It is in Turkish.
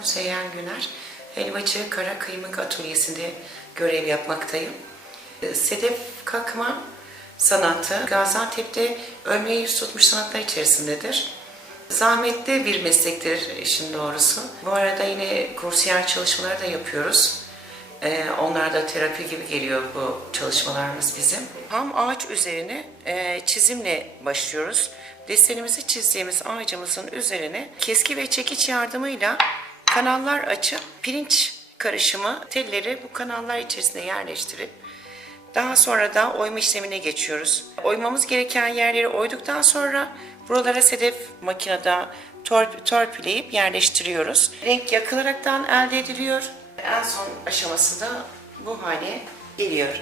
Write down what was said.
Müzeyyen Güner. Helvacı Kara Kıymık Atölyesi'nde görev yapmaktayım. E, Sedef kakma sanatı Gaziantep'te ölmeye yüz tutmuş sanatlar içerisindedir. Zahmetli bir meslektir işin doğrusu. Bu arada yine kursiyer çalışmaları da yapıyoruz. Ee, onlar da terapi gibi geliyor bu çalışmalarımız bizim. Ham ağaç üzerine e, çizimle başlıyoruz. Desenimizi çizdiğimiz ağacımızın üzerine keski ve çekiç yardımıyla kanallar açıp pirinç karışımı telleri bu kanallar içerisine yerleştirip daha sonra da oyma işlemine geçiyoruz. Oymamız gereken yerleri oyduktan sonra buralara sedef makinede torp, torpileyip yerleştiriyoruz. Renk yakılaraktan elde ediliyor. En son aşaması da bu hale geliyor.